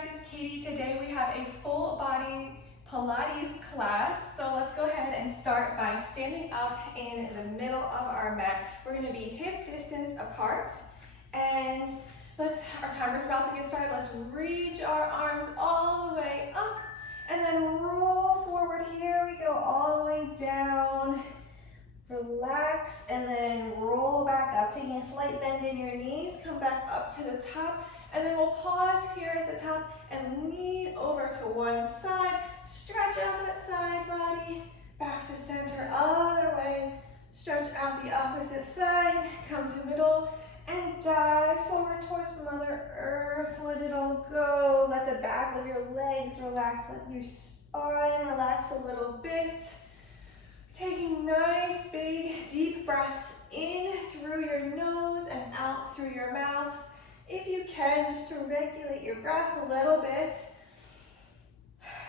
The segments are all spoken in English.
guys, it's Katie. Today we have a full body Pilates class. So let's go ahead and start by standing up in the middle of our mat. We're going to be hip distance apart, and our timer's about to get started. Let's reach our arms all the way up and then roll forward. Here we go, all the way down. Relax and then roll back up, taking a slight bend in your knees. Come back up to the top, and then we'll pause here at the top and lean over to one side. Stretch out that side body, back to center, other way. Stretch out the opposite side, come to middle, and dive forward towards Mother Earth. Let it all go. Let the back of your legs relax. Let your spine relax a little bit. Taking nice, big, deep breaths in through your nose and out through your mouth. If you can, just to regulate your breath a little bit.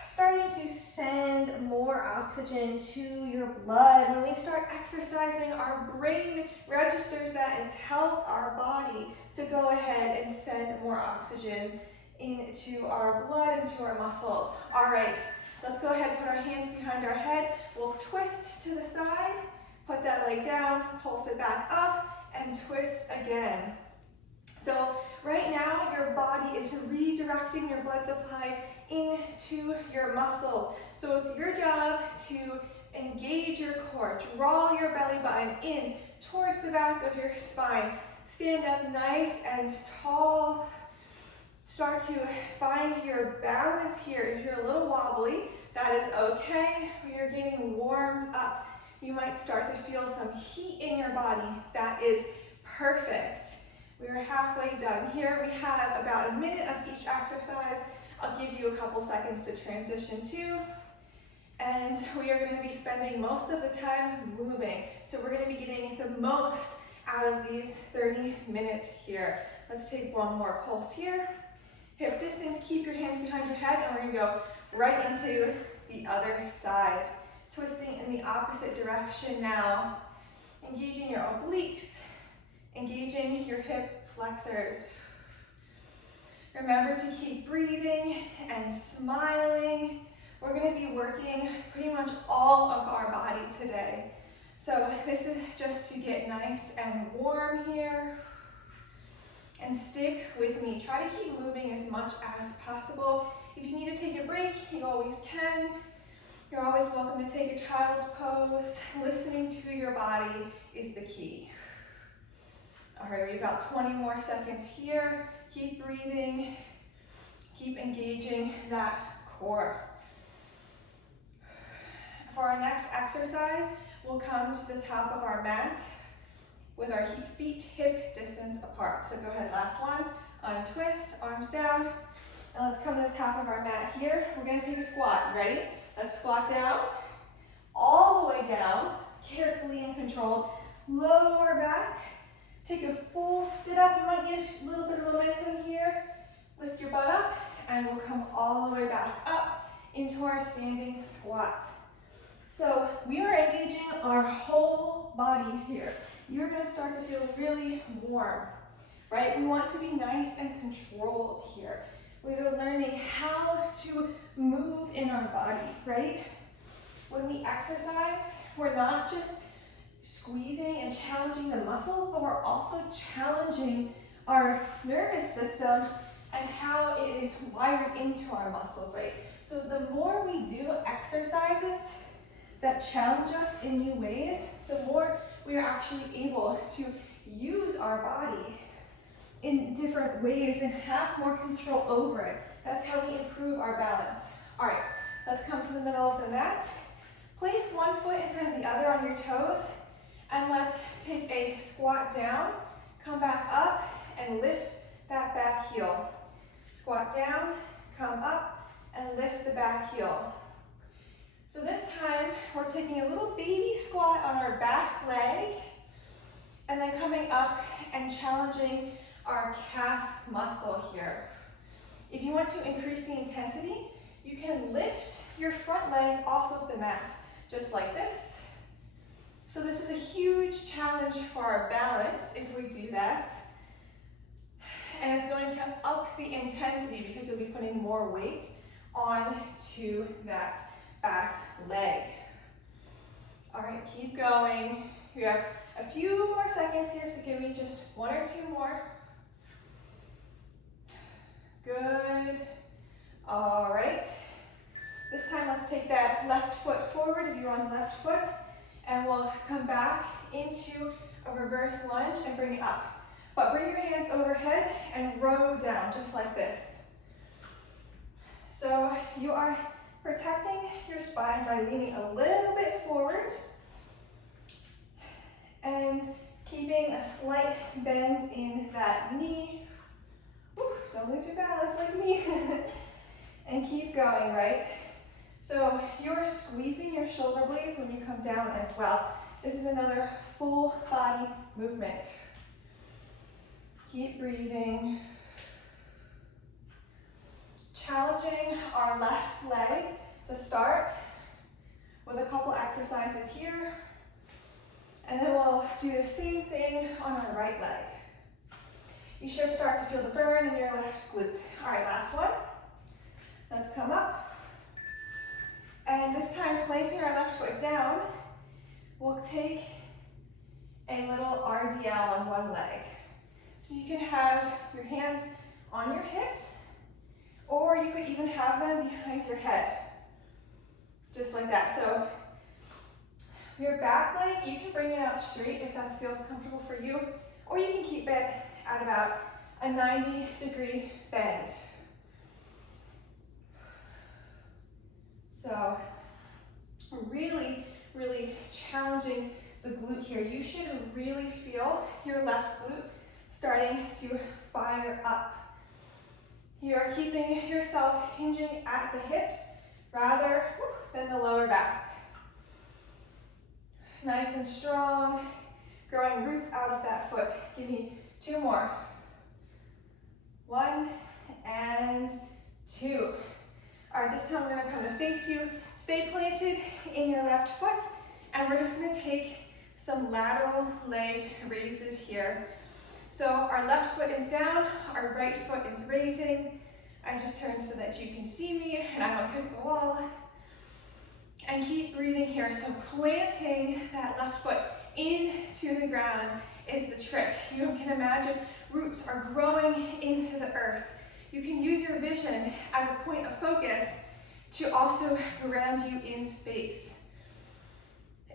Starting to send more oxygen to your blood. When we start exercising, our brain registers that and tells our body to go ahead and send more oxygen into our blood, into our muscles. All right. Let's go ahead and put our hands behind our head. We'll twist to the side, put that leg down, pulse it back up, and twist again. So right now, your body is redirecting your blood supply into your muscles. So it's your job to engage your core, draw your belly button in towards the back of your spine. Stand up nice and tall. Start to find your balance here. If you're a little wobbly, that is okay. You're getting warmed up. You might start to feel some heat in your body. That is perfect. We are halfway done here. We have about a minute of each exercise. I'll give you a couple seconds to transition to. And we are going to be spending most of the time moving. So we're going to be getting the most out of these 30 minutes here. Let's take one more pulse here. Hip distance, keep your hands behind your head, and we're gonna go right into the other side. Twisting in the opposite direction now. Engaging your obliques, engaging your hip flexors. Remember to keep breathing and smiling. We're gonna be working pretty much all of our body today. So this is just to get nice and warm here. And stick with me. Try to keep moving as much as possible. If you need to take a break, you always can. You're always welcome to take a child's pose. Listening to your body is the key. All right, we have about 20 more seconds here. Keep breathing. Keep engaging that core. For our next exercise, we'll come to the top of our mat with our feet hip distance apart. So go ahead, last one. Untwist, arms down. And let's come to the top of our mat here. We're gonna take a squat. Ready? Let's squat down, all the way down, carefully and controlled. Lower back. Take a full sit up. You might get a little bit of momentum here. Lift your butt up, and we'll come all the way back up into our standing squat. So we are engaging our whole body here. You're gonna start to feel really warm, right? We want to be nice and controlled here. We're learning how to move in our body, right? When we exercise, we're not just squeezing and challenging the muscles, but we're also challenging our nervous system and how it is wired into our muscles, right? So the more we do exercises that challenge us in new ways, the more we are actually able to use our body in different ways and have more control over it. That's how we improve our balance. All right, let's come to the middle of the mat. Place one foot in front of the other on your toes, and let's take a squat down, come back up, and lift that back heel. Squat down, come up, and lift the back heel. So this time, we're taking a little baby squat on our back leg, and then coming up and challenging our calf muscle here. If you want to increase the intensity, you can lift your front leg off of the mat, just like this. So this is a huge challenge for our balance if we do that. And it's going to up the intensity because you'll be putting putting more weight onto that back leg. All right, keep going. We have a few more seconds here, so give me just 1 or 2 more. Good. All right. This time, let's take that left foot forward if you're on the left foot, and we'll come back into a reverse lunge and bring it up. But bring your hands overhead and row down, just like this. So you are protecting your spine by leaning a little bit forward and keeping a slight bend in that knee. Whew, don't lose your balance like me. And keep going, right? So you're squeezing your shoulder blades when you come down as well. This is another full body movement. Keep breathing. Challenging our left leg to start with a couple exercises here. And then we'll do the same thing on our right leg. You should start to feel the burn in your left glute. All right, last one. Let's come up. And this time, planting our left foot down, we'll take a little RDL on one leg. So you can have your hands on your hips, or you could even have them behind your head, just like that. So your back leg, you can bring it out straight if that feels comfortable for you, or you can keep it at about a 90-degree bend. So really, really challenging the glute here. You should really feel your left glute starting to fire up. You are keeping yourself hinging at the hips rather than the lower back. Nice and strong, growing roots out of that foot. Give me 2 more. 1 and 2. All right, this time we're gonna come to face you. Stay planted in your left foot, and we're just gonna take some lateral leg raises here. So our left foot is down, our right foot is raising. I just turned so that you can see me and I don't hit the wall. And keep breathing here. So planting that left foot into the ground is the trick. You can imagine roots are growing into the earth. You can use your vision as a point of focus to also ground you in space.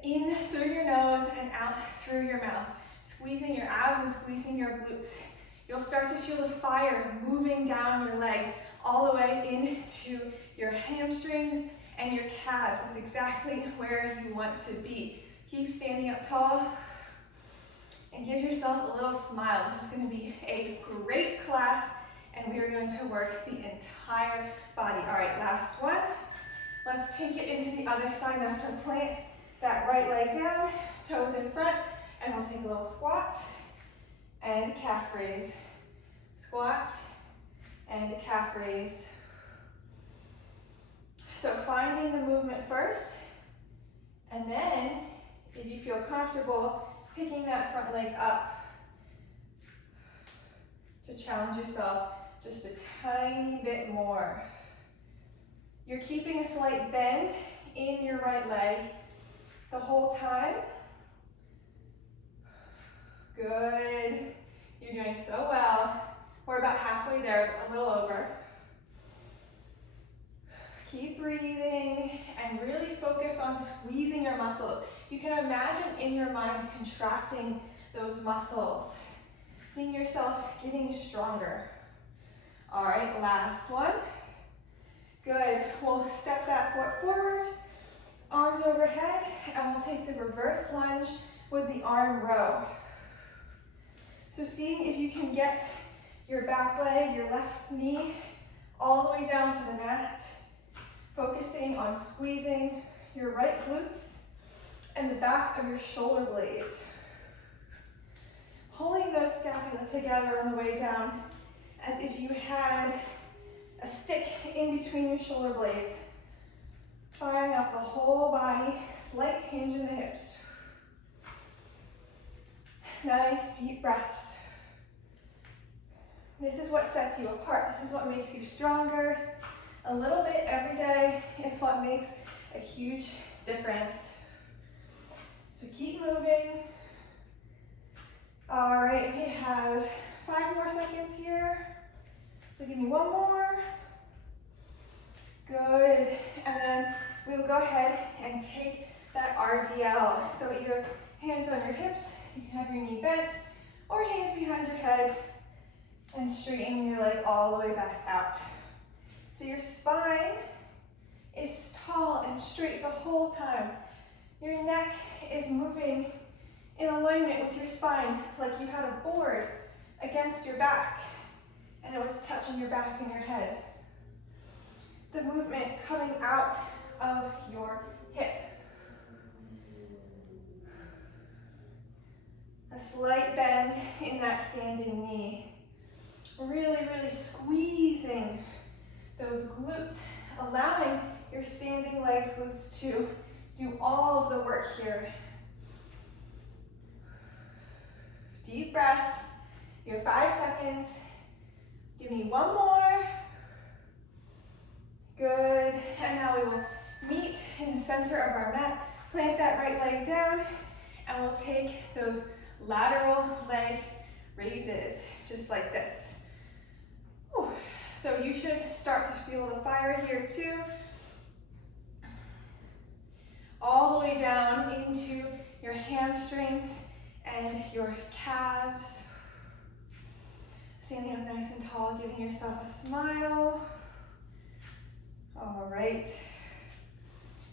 In through your nose and out through your mouth. Squeezing your abs and squeezing your glutes. You'll start to feel the fire moving down your leg all the way into your hamstrings and your calves. It's exactly where you want to be. Keep standing up tall and give yourself a little smile. This is going to be a great class and we are going to work the entire body. All right, last one. Let's take it into the other side now. So plant that right leg down, toes in front, and we'll take a little squat and calf raise. Squat and calf raise. So finding the movement first, and then if you feel comfortable, picking that front leg up to challenge yourself just a tiny bit more. You're keeping a slight bend in your right leg the whole time. Good. You're doing so well. We're about halfway there, a little over. Keep breathing and really focus on squeezing your muscles. You can imagine in your mind contracting those muscles, seeing yourself getting stronger. All right, last one. Good. We'll step that foot forward, arms overhead, and we'll take the reverse lunge with the arm row. So seeing if you can get your back leg, your left knee, all the way down to the mat, focusing on squeezing your right glutes and the back of your shoulder blades. Pulling those scapula together on the way down as if you had a stick in between your shoulder blades. Firing up the whole body, slight hinge in the hips. Nice deep breaths. This is what sets you apart. This is what makes you stronger. A little bit every day is what makes a huge difference. So keep moving. All right, we have 5 more seconds here. So give me 1 more. Good. And then we'll go ahead and take that RDL. So either hands on your hips, you can have your knee bent, or hands behind your head and straighten your leg all the way back out. So your spine is tall and straight the whole time. Your neck is moving in alignment with your spine, like you had a board against your back and it was touching your back and your head. The movement coming out of your hip. A slight bend in that standing knee. Really, really squeezing those glutes, allowing your standing legs glutes to do all of the work here. Deep breaths. You have 5 seconds. Give me 1 more. Good. And now we will meet in the center of our mat. Plant that right leg down, and we'll take those lateral leg raises, just like this. Whew. So you should start to feel the fire here too. All the way down into your hamstrings and your calves. Standing up nice and tall, giving yourself a smile. All right.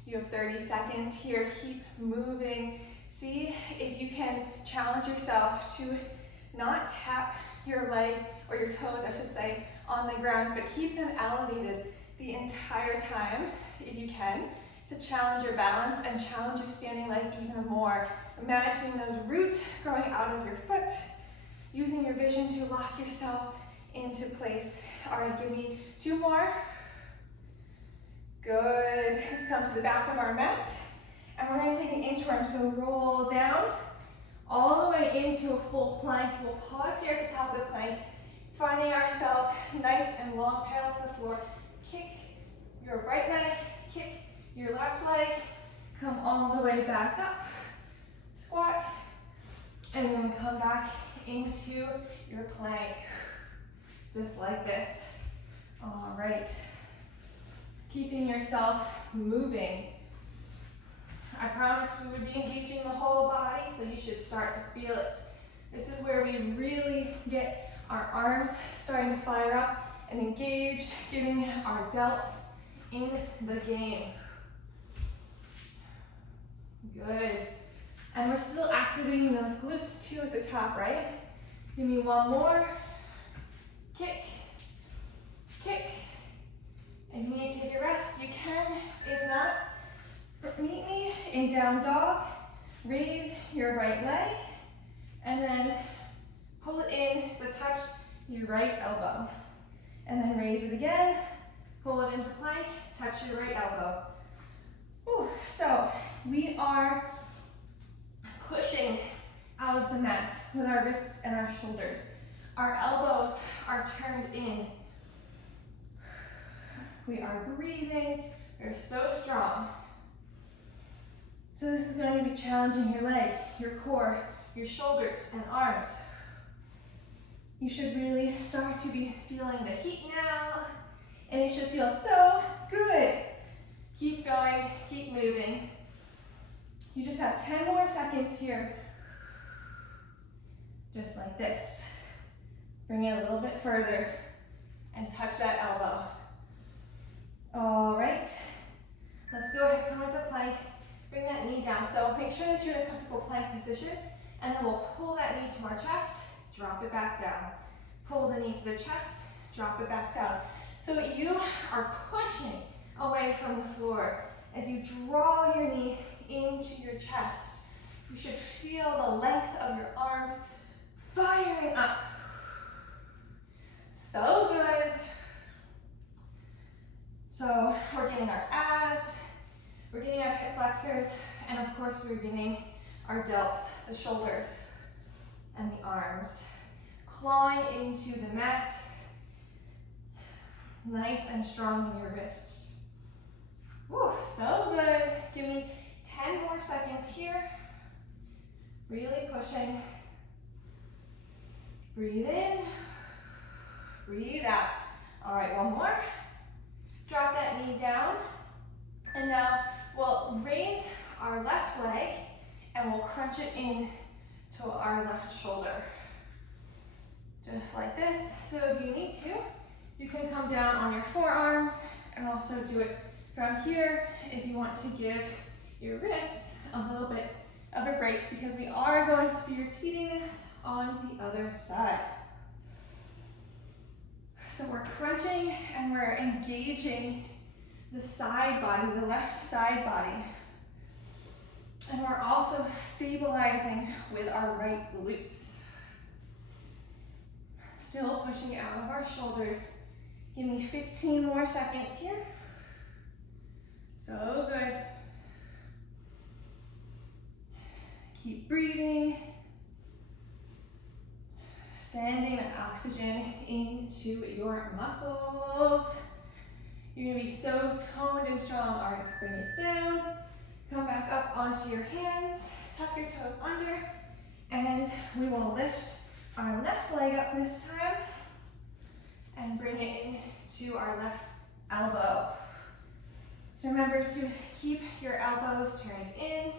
You have 30 seconds here. Keep moving. See if you can challenge yourself to not tap your leg, or your toes, I should say, on the ground, but keep them elevated the entire time, if you can, to challenge your balance and challenge your standing leg even more. Imagining those roots growing out of your foot, using your vision to lock yourself into place. All right, give me 2 more. Good. Let's come to the back of our mat, and we're going to take an inchworm. So roll down all the way into a full plank. We'll pause here at the top of the plank, finding ourselves nice and long, parallel to the floor. Kick your right leg, kick your left leg, come all the way back up, squat, and then come back into your plank, just like this. All right. Keeping yourself moving. I promised we would be engaging the whole body, so you should start to feel it. This is where we really get our arms starting to fire up and engaged, getting our delts in the game. Good. And we're still activating those glutes too at the top, right? Give me 1 more. Kick, kick. If you need to take a rest, you can. If not, meet me in down dog. Raise your right leg, and then pull it in to touch your right elbow. And then raise it again, pull it into plank, touch your right elbow. Whew. So we are pushing out of the mat with our wrists and our shoulders. Our elbows are turned in. We are breathing. We're so strong. So this is going to be challenging your leg, your core, your shoulders and arms. You should really start to be feeling the heat now, and it should feel so good. Keep going, keep moving. You just have 10 more seconds here. Just like this. Bring it a little bit further and touch that elbow. All right, let's go ahead, come into plank. Bring that knee down. So make sure that you're in a comfortable plank position, and then we'll pull that knee to our chest, drop it back down. Pull the knee to the chest, drop it back down. So you are pushing away from the floor. As you draw your knee into your chest, you should feel the length of your arms firing up. So good. So we're getting our abs, we're getting our hip flexors, and of course we're getting our delts, the shoulders and the arms. clawing into the mat. Nice and strong in your wrists. Woo, so good. Give me 10 more seconds here. Really pushing. Breathe in, breathe out. All right, one more. Drop that knee down. And now we'll raise our left leg and we'll crunch it in to our left shoulder. Just like this. So if you need to, you can come down on your forearms and also do it from here if you want to give your wrists a little bit of a break, because we are going to be repeating this on the other side. So we're crunching and we're engaging the side body, the left side body. And we're also stabilizing with our right glutes. Still pushing out of our shoulders. Give me 15 more seconds here. So good. Keep breathing. Sending that oxygen into your muscles. You're gonna be so toned and strong. All right, bring it down. Come back up onto your hands. Tuck your toes under. And we will lift our left leg up this time. And bring it into our left elbow. So remember to keep your elbows turned in.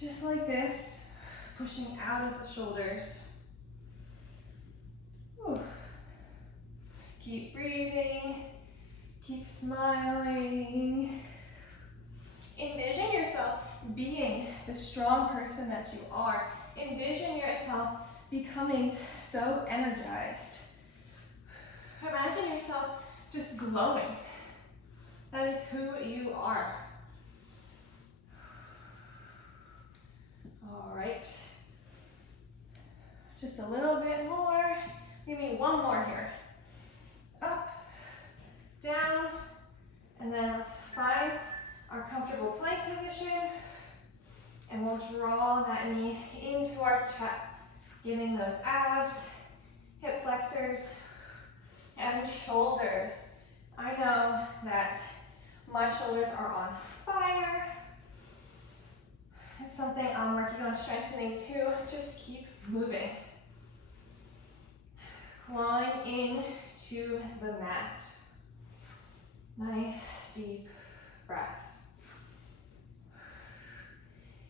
Just like this. Pushing out of the shoulders. Whew. Keep breathing. Keep smiling. Envision yourself being the strong person that you are. Envision yourself becoming so energized. Imagine yourself just glowing. That is who you are. All right. Just a little bit more. Give me one more here. Up, down, and then let's find our comfortable plank position. And we'll draw that knee into our chest, getting those abs, hip flexors, and shoulders. I know that my shoulders are on fire. It's something I'm working on strengthening too. Just keep moving. Clawing into the mat. Nice deep breaths.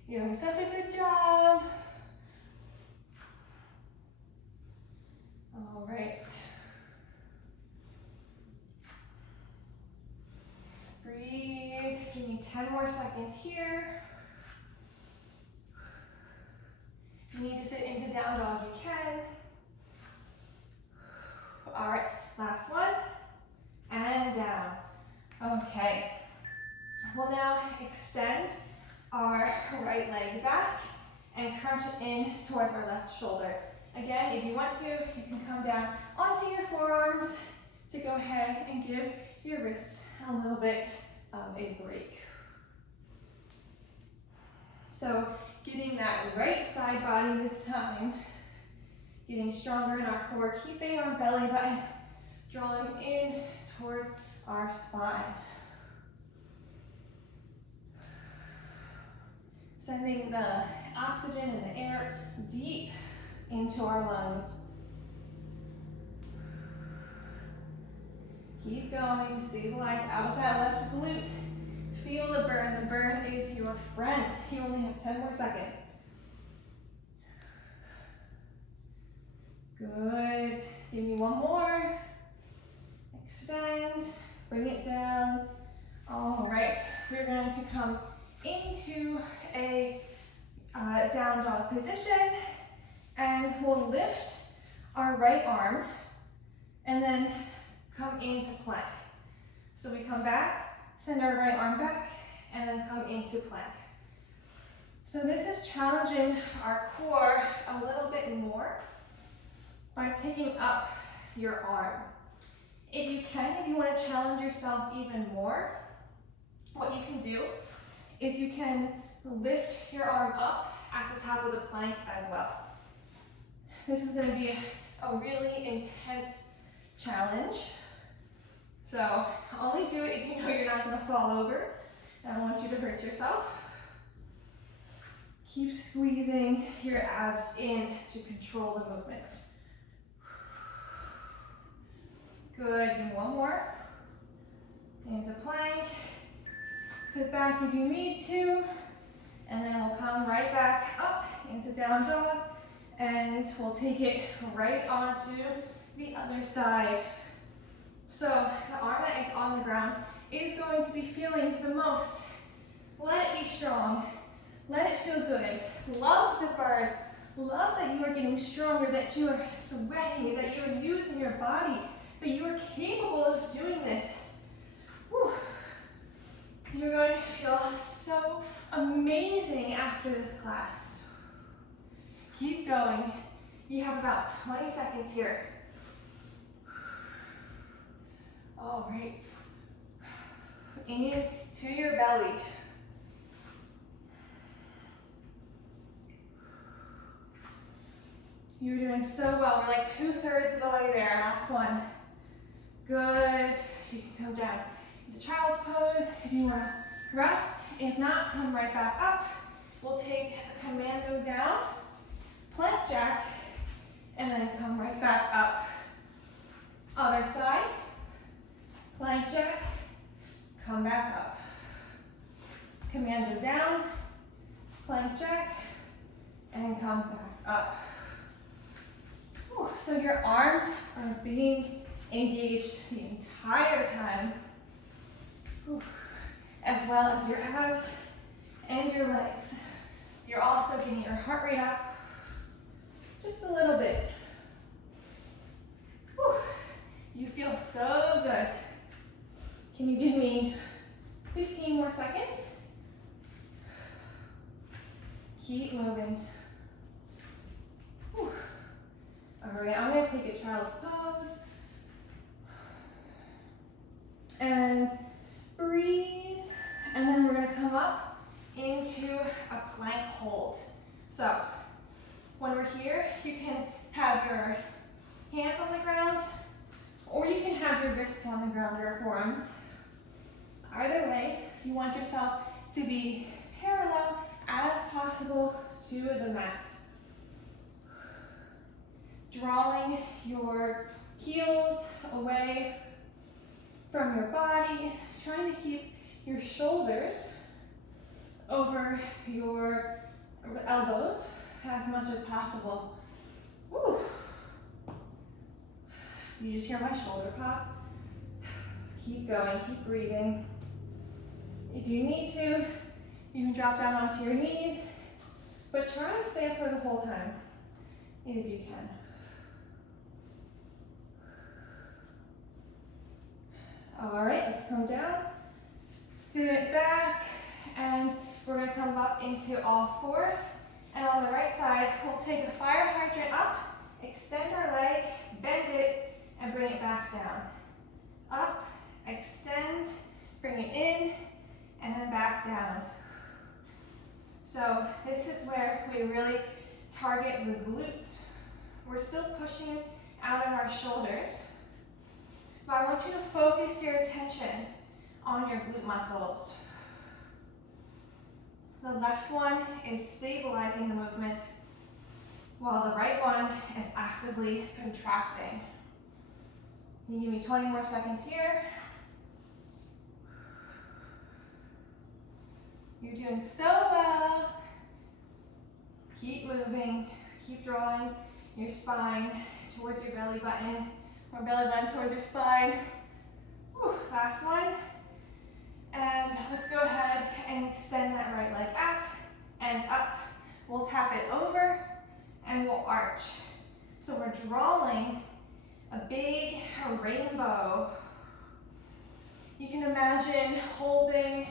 You're doing such a good job. All right. Breathe. Give me 10 more seconds here. If you need to sit into down dog, you can. All right, last one. And down. Okay. We'll now extend our right leg back and crunch it in towards our left shoulder. Again, if you want to, you can come down onto your forearms to go ahead and give your wrists a little bit of a break. So getting that right side body this time, getting stronger in our core, keeping our belly button drawing in towards our spine. Sending the oxygen and the air deep into our lungs. Keep going, stabilize out of that left glute. Feel the burn. The burn is your friend. You only have 10 more seconds. Good. Give me one more. Extend. Bring it down. All right. We're going to come into a down dog position, and we'll lift our right arm and then come into plank. So we come back, send our right arm back, and then come into plank. So this is challenging our core a little bit more by picking up your arm. If you can, if you want to challenge yourself even more, what you can do is you can lift your arm up at the top of the plank as well. This is going to be a really intense challenge. So only do it if you know you're not going to fall over. I don't want you to hurt yourself. Keep squeezing your abs in to control the movement. Good, give me one more. Into plank. Sit back if you need to. And then we'll come right back up into down dog. And we'll take it right onto the other side. So the arm that is on the ground is going to be feeling the most. Let it be strong. Let it feel good. Love the burn. Love that you are getting stronger, that you are sweating, that you are using your body, that you are capable of doing this. Whew. You're going to feel so amazing after this class. Keep going. You have about 20 seconds here. All right. Into your belly. You're doing so well. We're like 2/3 of the way there. Last one. Good. You can come down into child's pose if you want to rest. If not, come right back up. We'll take a commando down, plank jack, and then come right back up. Other side. Plank jack, come back up. Commando down, plank jack, and come back up. Whew. So your arms are being engaged the entire time, whew, as well as your abs and your legs. You're also getting your heart rate up just a little bit. Whew. You feel so good. Can you give me 15 more seconds? Keep moving. Whew. All right, I'm gonna take a child's pose. And breathe. And then we're gonna come up into a plank hold. So, when we're here, you can have your hands on the ground, or you can have your wrists on the ground or forearms. Either way, you want yourself to be parallel as possible to the mat. Drawing your heels away from your body, trying to keep your shoulders over your elbows as much as possible. Woo. You just hear my shoulder pop. Keep going, keep breathing. If you need to, you can drop down onto your knees, but try to stay for the whole time, if you can. All right, let's come down, sit back, and we're gonna come up into all fours. And on the right side, we'll take a fire hydrant up, extend our leg, bend it, and bring it back down. Up, extend, bring it in, and then back down. So this is where we really target the glutes. We're still pushing out of our shoulders, but I want you to focus your attention on your glute muscles. The left one is stabilizing the movement, while the right one is actively contracting. You give me 20 more seconds here. You're doing so well. Keep moving, keep drawing your spine towards your belly button, or belly button towards your spine. Whew, last one. And let's go ahead and extend that right leg out and up. We'll tap it over and we'll arch. So we're drawing a big rainbow. You can imagine holding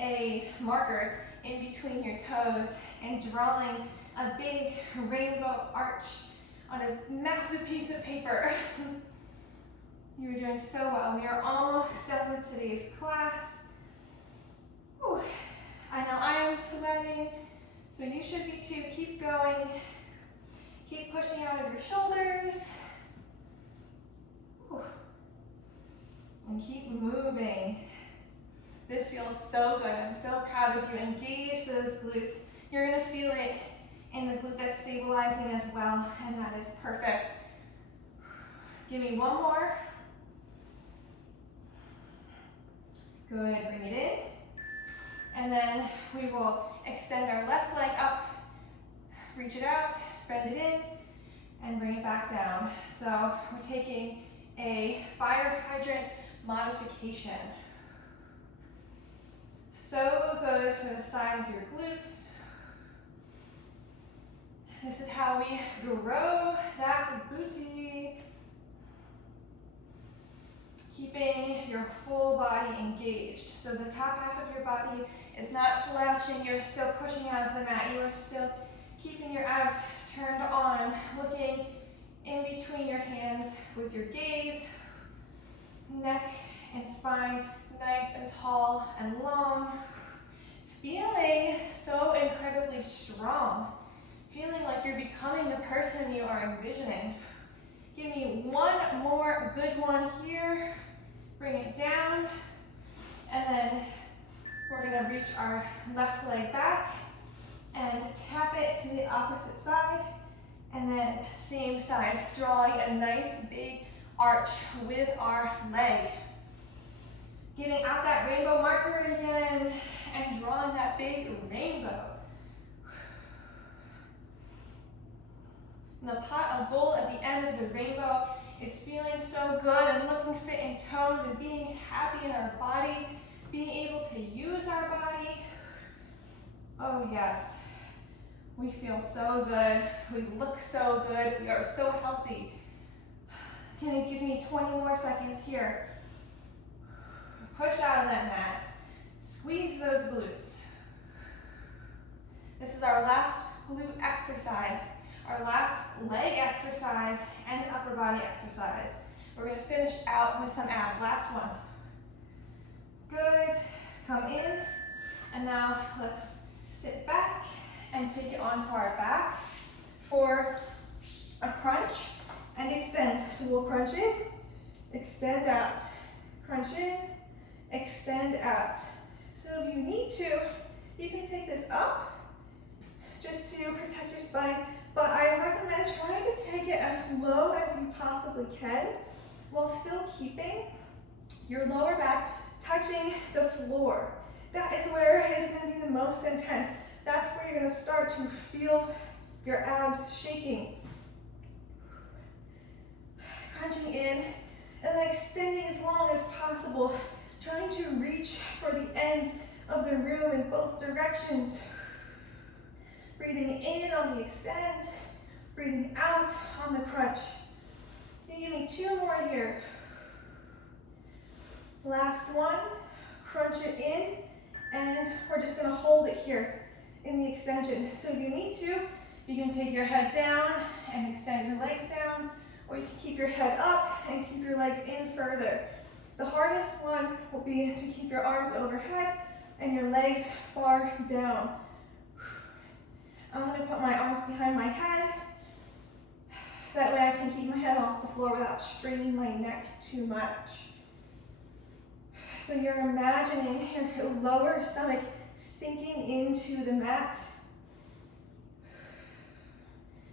a marker in between your toes and drawing a big rainbow arch on a massive piece of paper. You're doing so well. We are almost done with today's class. Whew. I know I am sweating, so you should be too. Keep going. Keep pushing out of your shoulders. And keep moving. This feels so good. I'm so proud of you. Engage those glutes. You're gonna feel it in the glute that's stabilizing as well, and that is perfect. Give me one more. Good, bring it in. And then we will extend our left leg up, reach it out, bend it in, and bring it back down. So we're taking a fire hydrant modification. So good for the side of your glutes. This is how we grow that booty. Keeping your full body engaged. So the top half of your body is not slouching, you're still pushing out of the mat, you are still keeping your abs turned on, looking in between your hands with your gaze, neck and spine nice and tall and long, feeling so incredibly strong, feeling like you're becoming the person you are envisioning. Give me one more good one here. Bring it down, and then we're gonna reach our left leg back and tap it to the opposite side, and then same side, drawing a nice big arch with our leg. Getting out that rainbow marker again and drawing that big rainbow. And the pot of gold at the end of the rainbow is feeling so good and looking fit and toned and being happy in our body, being able to use our body. Oh yes, we feel so good, we look so good, we are so healthy. Can you give me 20 more seconds here? Push out of that mat, squeeze those glutes. This is our last glute exercise. Our last leg exercise and upper body exercise. We're going to finish out with some abs. Last one. Good. Come in. And now let's sit back and take it onto our back for a crunch and extend. So we'll crunch in, extend out, crunch in, extend out. So if you need to, you can take this up just to protect your spine. But I recommend trying to take it as low as you possibly can while still keeping your lower back touching the floor. That is where it's going to be the most intense. That's where you're going to start to feel your abs shaking. Crunching in and then extending as long as possible. Trying to reach for the ends of the room in both directions. Breathing in on the extend, breathing out on the crunch. You give me two more here. Last one, crunch it in, and we're just gonna hold it here in the extension. So if you need to, you can take your head down and extend your legs down, or you can keep your head up and keep your legs in further. The hardest one will be to keep your arms overhead and your legs far down. I'm going to put my arms behind my head. That way I can keep my head off the floor without straining my neck too much. So you're imagining your lower stomach sinking into the mat.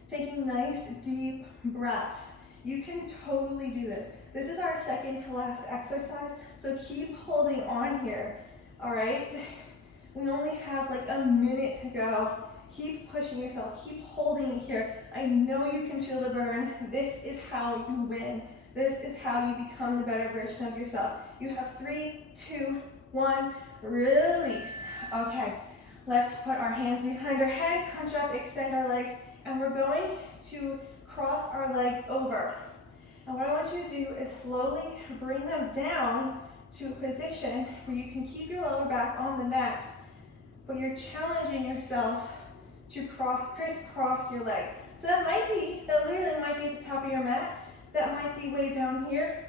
Taking nice deep breaths. You can totally do this. This is our second to last exercise, so keep holding on here, all right? We only have like a minute to go. Keep pushing yourself, keep holding it here. I know you can feel the burn. This is how you win. This is how you become the better version of yourself. You have 3, 2, 1, release. Okay, let's put our hands behind our head, crunch up, extend our legs, and we're going to cross our legs over. And what I want you to do is slowly bring them down to a position where you can keep your lower back on the mat, but you're challenging yourself to crisscross your legs. So that literally might be at the top of your mat. That might be way down here.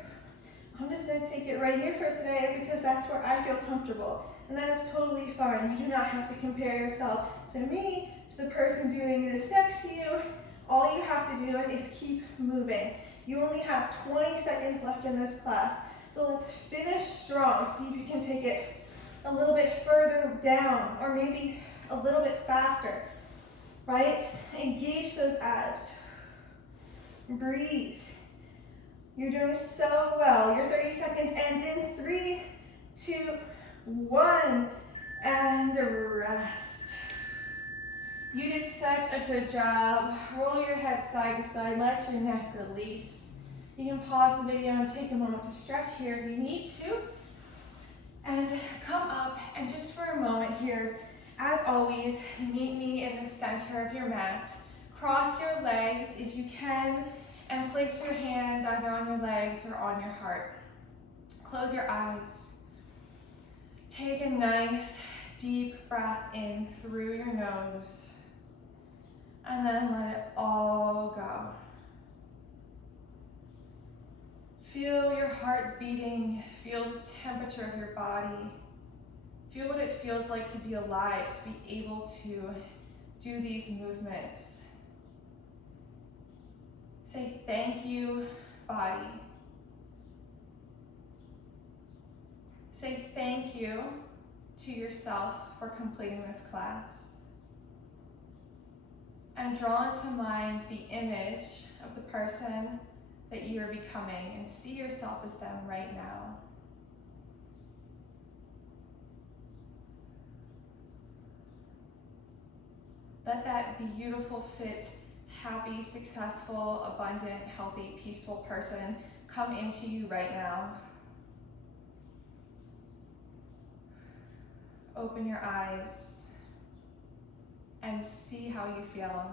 I'm just going to take it right here for today because that's where I feel comfortable. And that is totally fine. You do not have to compare yourself to me, to the person doing this next to you. All you have to do is keep moving. You only have 20 seconds left in this class. So let's finish strong. See if you can take it a little bit further down or maybe a little bit faster, right? Engage those abs. Breathe. You're doing so well. Your 30 seconds ends in 3, 2, 1, and rest. You did such a good job. Roll your head side to side, let your neck release. You can pause the video and take a moment to stretch here if you need to. And come up and just for a moment here, as always, meet me in the center of your mat. Cross your legs if you can, and place your hands either on your legs or on your heart. Close your eyes. Take a nice deep breath in through your nose, and then let it all go. Feel your heart beating, feel the temperature of your body. Feel what it feels like to be alive, to be able to do these movements. Say thank you, body. Say thank you to yourself for completing this class. And draw into mind the image of the person that you are becoming and see yourself as them right now. Let that beautiful, fit, happy, successful, abundant, healthy, peaceful person come into you right now. Open your eyes and see how you feel.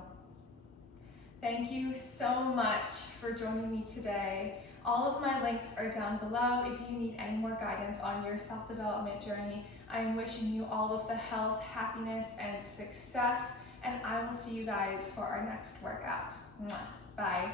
Thank you so much for joining me today. All of my links are down below if you need any more guidance on your self-development journey. I am wishing you all of the health, happiness, and success, and I will see you guys for our next workout. Bye.